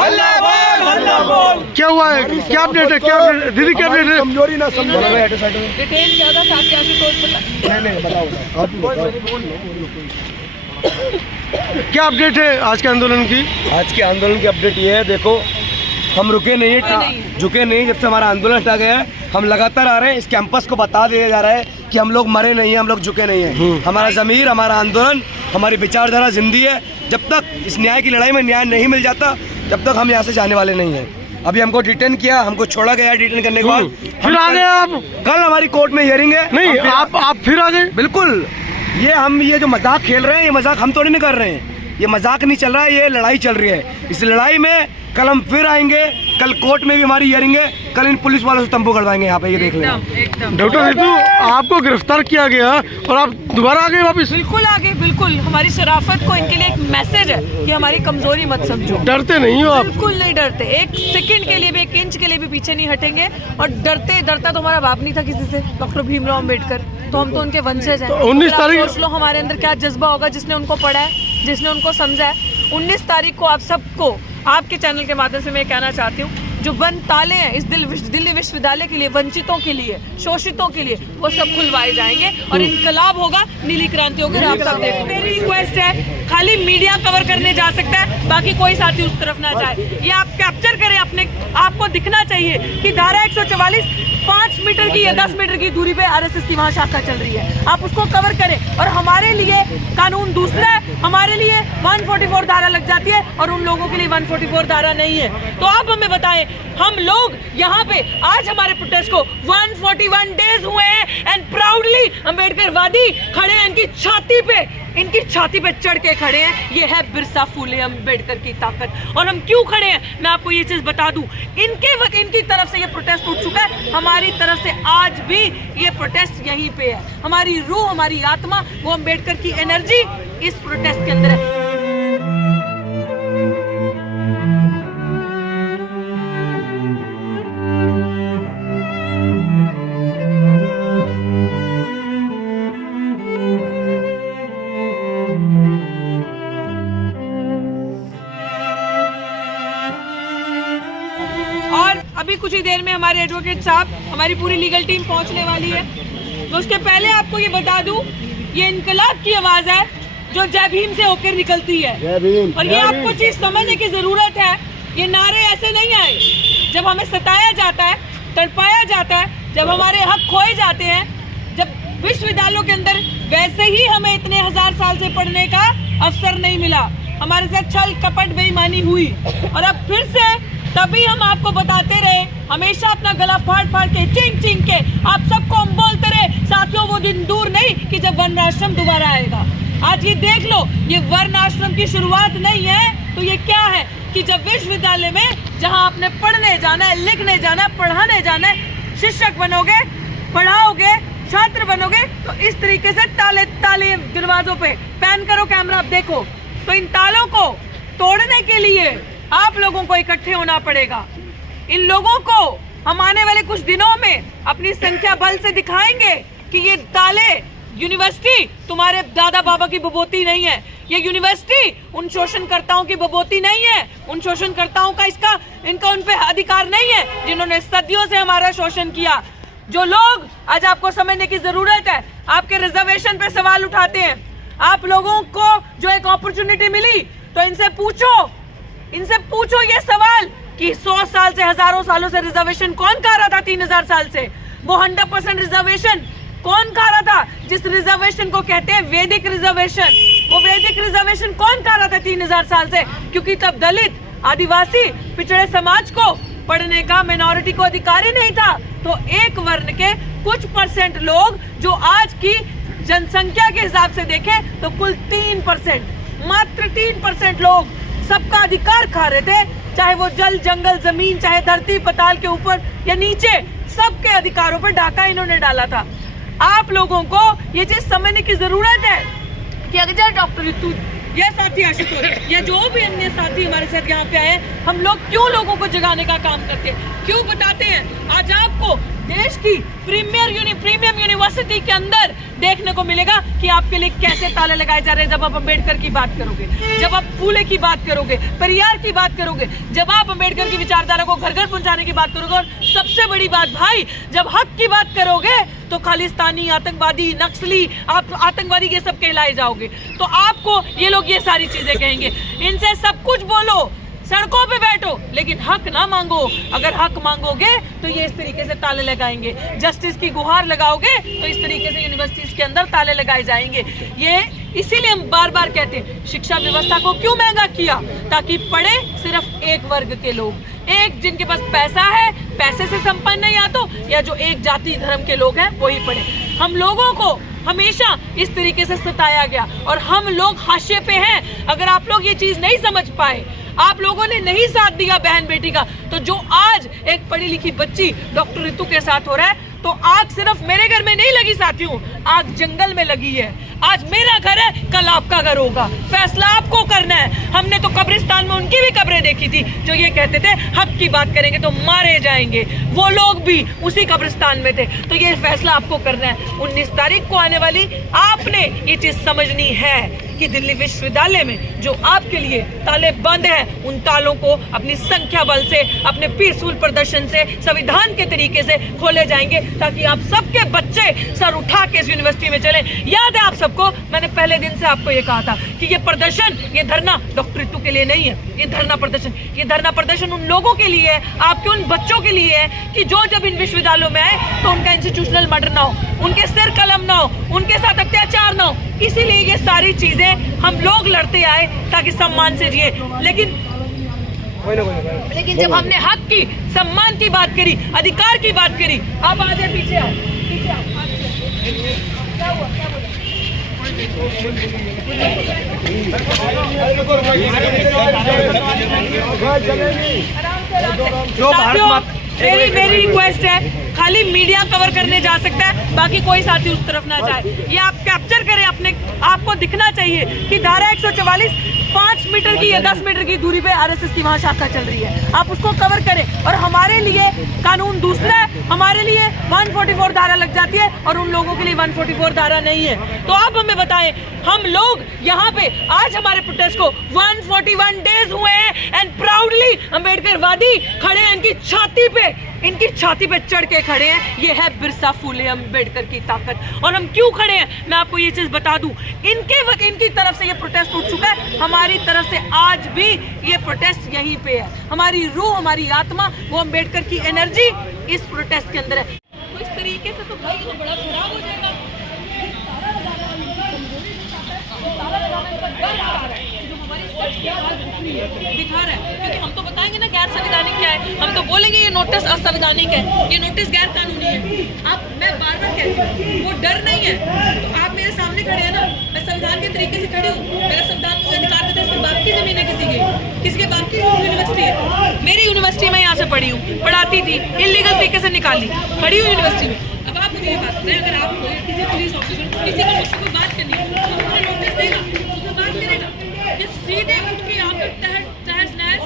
हल्ला बोल। क्या हुआ है, क्या अपडेट है, क्या दीदी क्या अपडेट है? कमजोरी ना समझो। डिटेल ज्यादा साथी आशुतोष क्या अपडेट है आज के आंदोलन की? आज के आंदोलन की अपडेट ये है, देखो हम रुके नहीं, झुके नहीं। जब से हमारा आंदोलन हटा गया है, हम लगातार आ रहे हैं। इस कैंपस को बता दिया जा रहा है कि हम लोग मरे नहीं हैं, हम लोग झुके नहीं हैं। हमारा ज़मीर, हमारा आंदोलन, हमारी विचारधारा जिंदी है। जब तक इस न्याय की लड़ाई में न्याय नहीं मिल जाता, जब तक हम यहाँ से जाने वाले नहीं हैं। अभी हमको डिटेन किया, हमको छोड़ा गया। डिटेन करने के बाद फिर आ गए आप? कल हमारी कोर्ट में हियरिंग है। नहीं, आप फिर आ गए? बिल्कुल। ये जो मजाक खेल रहे हैं, ये मजाक हम थोड़ी नहीं कर रहे हैं। ये मजाक नहीं चल रहा है, ये लड़ाई चल रही है। इस लड़ाई में कल हम फिर आएंगे। कल कोर्ट में भी हमारी हियरिंग है। कल इन पुलिस वालों से तंबू करवाएंगे यहाँ पे, ये देख लें। डॉक्टर रितु, आपको गिरफ्तार किया गया और आप दोबारा आ गए वापस? बिल्कुल आगे, बिल्कुल। हमारी शराफत को इनके लिए एक मैसेज है कि हमारी कमजोरी मत समझो। डरते नहीं हो आप? बिल्कुल नहीं डरते। एक सेकंड के लिए भी, एक इंच के लिए भी पीछे नहीं हटेंगे। और डरता तो हमारा बाप नहीं था किसी से, डॉक्टर भीमराव अम्बेडकर। तो हम तो उनके वंशज हैं। 19 तारीख सोच लो हमारे अंदर क्या जज्बा होगा, जिसने उनको पढ़ा है, जिसने उनको समझा है। 19 तारीख को आप सबको, आपके चैनल के माध्यम से मैं कहना चाहती हूँ, जो बंद ताले हैं इस दिल्ली विश्वविद्यालय के लिए, वंचितों के लिए, शोषितों के लिए, वो सब खुलवाए जाएंगे और इनकलाब होगा, नीली क्रांति होगी। आप सब देखो। मेरी रिक्वेस्ट है, खाली मीडिया कवर करने जा सकता है, बाकी कोई साथी उस तरफ ना जाए। ये आप कैप्चर करें अपने, आपको दिखना चाहिए कि धारा 144 5 मीटर की या 10 मीटर की दूरी पे आरएसएस की वहाँ शाखा चल रही है। आप उसको कवर करें। और हमारे लिए कानून दूसरा है, हमारे लिए 144 धारा लग जाती है और उन लोगों के लिए 144 धारा नहीं है। तो आप हमें बताएं, हम लोग यहाँ पे आज हमारे प्रोटेस्ट को 141 डेज हुए हैं एंड प्राउडली अम्बेडकरवादी खड़े हैं, इनकी छाती पे चढ़ के खड़े हैं। ये है बिरसा फुले अम्बेडकर की ताकत। और हम क्यों खड़े हैं, मैं आपको ये चीज बता दूं। इनकी तरफ से ये प्रोटेस्ट उठ चुका है, हमारी तरफ से आज भी ये प्रोटेस्ट यहीं पे है। हमारी रूह, हमारी आत्मा, वो अम्बेडकर की एनर्जी इस प्रोटेस्ट के अंदर है। और अभी कुछ ही देर में हमारे एडवोकेट साहब, हमारी पूरी लीगल टीम पहुंचने वाली है। तो उसके पहले आपको ये बता दूं, ये इनकलाब की आवाज है जो जय भीम से होकर निकलती है। और ये आपको चीज समझने की जरूरत है। ये नारे ऐसे नहीं आए। जब हमें सताया जाता है, तड़पाया जाता है, जब हमारे हक खोए जाते हैं, जब विश्वविद्यालयों के अंदर वैसे ही हमें इतने 1000 साल से पढ़ने का अवसर नहीं मिला, हमारे साथ छल कपट बेईमानी हुई, और अब फिर से तभी हम आपको बताते रहे, हमेशा अपना गला फाड़ के चिंग के आप सबको हम बोलते रहे, साथियों वो दिन दूर नहीं कि जब वर्ण आश्रम दोबारा आएगा। आज ये देख लो, ये वर्ण आश्रम की शुरुआत नहीं है तो ये क्या है कि जब विश्वविद्यालय में जहां आपने पढ़ने जाना है, लिखने जाना है, पढ़ाने जाना है, शिक्षक बनोगे, पढ़ाओगे, छात्र बनोगे, तो इस तरीके से ताले दरवाजों पे पैन करो कैमरा, आप देखो। तो इन तालों को तोड़ने के लिए आप लोगों को इकट्ठे होना पड़ेगा। इन लोगों को हम आने वाले कुछ दिनों में अपनी संख्या बल से दिखाएंगे कि ये ताले, यूनिवर्सिटी तुम्हारे दादा बाबा की बबोती नहीं है। ये यूनिवर्सिटी उन शोषणकर्ताओं की बबोती नहीं है। उन शोषणकर्ताओं का इनका उन पे अधिकार नहीं है जिन्होंने सदियों से हमारा शोषण किया। जो लोग आज आपको समझने की जरूरत है, आपके रिजर्वेशन पे सवाल उठाते हैं, आप लोगों को जो एक अपॉर्चुनिटी मिली, तो इनसे पूछो ये सवाल कि 100 साल से, हजारों सालों से रिजर्वेशन कौन खा रहा था? 3000 साल से वो 100% रिजर्वेशन कौन खा रहा था? जिस रिजर्वेशन को कहते हैं वैदिक रिजर्वेशन, वो वैदिक रिजर्वेशन कौन खा रहा था 3000 साल से? क्योंकि तब दलित, आदिवासी, पिछड़े समाज को पढ़ने का, मिनॉरिटी को अधिकार ही नहीं था। तो एक वर्ण के कुछ परसेंट लोग, जो आज की जनसंख्या के हिसाब से देखें तो कुल 3%, मात्र 3% लोग सबका अधिकार खा रहे थे। चाहे वो जल, जंगल, जमीन, चाहे धरती पताल के ऊपर या नीचे, सबके अधिकारों पर डाका इन्होंने डाला था। आप लोगों को ये चीज समझने की जरूरत है कि अगर डॉक्टर रितु या साथी आशुतोष या जो भी अन्य साथी हमारे साथ यहाँ पे आए, हम लोग क्यों लोगों को जगाने का काम करते हैं, क्यों बताते हैं? आज आपको देश की प्रीमियम यूनिवर्सिटी के अंदर देखने को मिलेगा कि आपके लिए कैसे ताले लगाए जा रहे हैं। जब आप अंबेडकर की बात करोगे, जब आप फूले की बात करोगे, परियार की बात करोगे, जब आप अंबेडकर की विचारधारा को घर घर पहुंचाने की बात करोगे, और सबसे बड़ी बात भाई, जब हक की बात करोगे तो खालिस्तानी, आतंकवादी, नक्सली, आप आतंकवादी ये सब कहलाए जाओगे। तो आपको ये लोग ये सारी चीजें कहेंगे। इनसे सब कुछ बोलो, सड़कों पे बैठो, लेकिन हक ना मांगो। अगर हक मांगोगे तो ये इस तरीके से ताले लगाएंगे। जस्टिस की गुहार लगाओगे तो इस तरीके से यूनिवर्सिटीज के अंदर ताले लगाए जाएंगे। ये इसीलिए हम बार बार कहते हैं शिक्षा व्यवस्था को क्यों महंगा किया, ताकि पढ़े सिर्फ एक वर्ग के लोग, एक जिनके पास पैसा है, पैसे से संपन्न है, या जो एक जाति धर्म के लोग हैं वही पढ़े। हम लोगों को हमेशा इस तरीके से सताया गया और हम लोग हाशिए पे हैं। अगर आप लोग ये चीज नहीं समझ पाए, आप लोगों ने नहीं साथ दिया बहन बेटी का, तो जो आज एक पढ़ी लिखी बच्ची डॉक्टर रितु के साथ हो रहा है, तो आग सिर्फ मेरे घर में नहीं लगी साथियों, आग जंगल में लगी है। आज मेरा घर है, कल आपका घर होगा, फैसला आपको करना है। हमने तो कब्रिस्तान में उनकी भी कब्रें देखी थी जो ये कहते थे हक की बात करेंगे तो मारे जाएंगे, वो लोग भी उसी कब्रिस्तान में थे। तो ये फैसला आपको करना है। 19 तारीख को आने वाली आपने ये चीज समझनी है कि दिल्ली विश्वविद्यालय में जो आपके लिए ताले बंद हैं, उन तालों को अपनी संख्या बल से, अपने पीसफुल प्रदर्शन से, संविधान के तरीके से खोले जाएंगे, ताकि आप सबके बच्चे सर उठा के इस यूनिवर्सिटी में चले। याद है आप सबको, मैंने पहले दिन से आपको ये कहा था कि ये प्रदर्शन, ये धरना डॉक्टर रितु के लिए नहीं है। ये धरना प्रदर्शन उन लोगों के लिए है, आपके उन बच्चों के लिए है कि जो जब इन विश्वविद्यालयों में आए तो उनका इंस्टीट्यूशनल मर्डर ना हो, उनके सिर कलम ना हो, उनके साथ अत्याचार ना हो। इसीलिए ये सारी चीजें हम लोग लड़ते आए ताकि सम्मान से जिए। लेकिन जब हमने हक की, सम्मान की बात करी, अधिकार की बात करी, आप आ जाए, पीछे आओ, पीछे आओ। क्या हुआ, क्या बोला? मेरी रिक्वेस्ट है, खाली मीडिया कवर करने जा सकता है, बाकी कोई साथी उस तरफ ना जाए। ये आप कैप्चर करें, अपने आपको दिखना चाहिए कि धारा 144 5 मीटर की या 10 मीटर की दूरी पे आरएसएस की वहाँ शाखा चल रही है, आप उसको कवर करें। और हमारे लिए कानून दूसरा है, हमारे लिए 144 धारा लग जाती है और उन लोगों के लिए 144 धारा नहीं है। तो आप हमें बताएं, हम लोग यहाँ पे आज हमारे प्रोटेस्ट को 141 डेज हुए हैं एंड प्राउडली अम्बेडकरवादी खड़े हैं, इनकी छाती पे चढ़ के खड़े हैं। ये है बिरसा फुले अम्बेडकर की ताकत। और हम क्यों खड़े हैं, मैं आपको ये चीज बता दूं, इनकी तरफ से ये प्रोटेस्ट उठ चुका है, हमारी तरफ से आज भी ये प्रोटेस्ट यहीं पे है। हमारी रूह, हमारी आत्मा, वो अम्बेडकर की एनर्जी इस प्रोटेस्ट के अंदर है। तो इस तरीके से तो भाई ये बड़ा खराब हो जाएगा। दिखा रहा है, क्योंकि हम तो बताएंगे ना गैर संवैधानिक क्या है, हम तो बोलेंगे ये नोटिस असंवैधानिक है, ये नोटिस गैर कानूनी है। आप, मैं बार बार कहती हूँ, वो डर नहीं है। तो आप मेरे सामने खड़े हैं ना, मैं संविधान के तरीके से खड़ी हूँ, मेरा संविधान मुझे अधिकार देता है, इसके बाप की जमीन है किसके बाप की यूनिवर्सिटी है। मेरी यूनिवर्सिटी में यहाँ से पढ़ी हूँ, पढ़ाती थी, इलीगल तरीके से निकाली, खड़ी हूँ यूनिवर्सिटी में। अब आप मुझे ये बात करें, अगर आप किसी पुलिस ऑफिसर, किसी को मुझसे कोई बात करनी है तो मुझे नोटिस देगा, तो बात करेगा, ये सीधे उठ के यहाँ पे तहस नहस